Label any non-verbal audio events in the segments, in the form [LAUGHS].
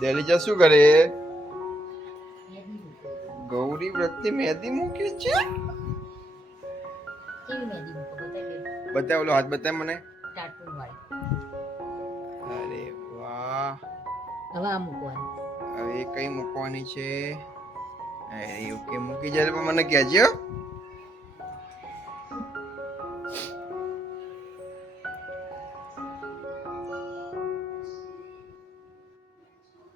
દહેલીજા શું કરે? ગૌરી વ્રતની મહેંદી મૂકી છે? બતાવી ઓલો હાથ બતાવ મને. અરે વાહ. હવે આ મૂકવાની. હવે કઈ મૂકવાની છે? ઓકે મૂકી જાય? પણ મને કહેજો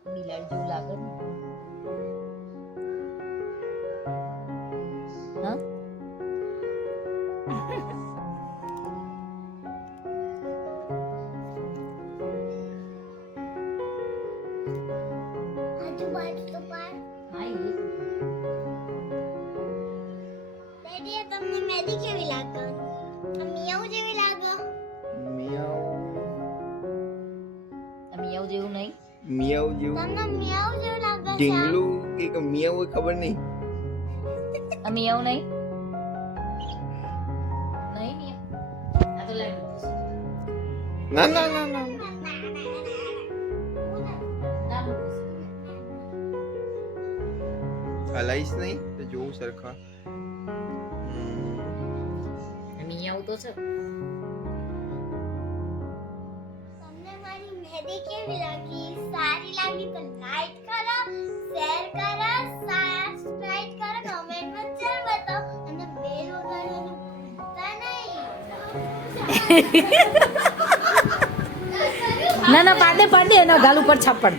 બિલાડી જેવું લાગે ને હા આજુબાજુ તો પાડ હા એ ડેડી તમને મહેંદી કેવી લાગે આ મિયાઉ જેવી લાગે મિયાઉ તમે એવું જેવું નહીં મિયાઉ જેવું તમને મિયાઉ જેવું લાગે છે આ? ઢીંગલું કે મિયાઉ એ ખબર નહીં તમે એવું નહીં નહીં નહીં આ તો લાઈટ ના ના ના ના ના મૂકીશ. હલાઈશ નહીં તો જોવું સરખા હમ. અમે આવું તો છે તમને મારી મહેંદી કેવી લાગી સારી લાગી તો લાઈક કરો શેર કરો સબસ્ક્રાઇબ કરો કમેન્ટમાં જરૂર બતાવો. અને બેલ વગાડવાનું ભૂલતા નહીં. [LAUGHS] ના ના, પાડે પાડે, એના ગાલ ઉપર છાપડ.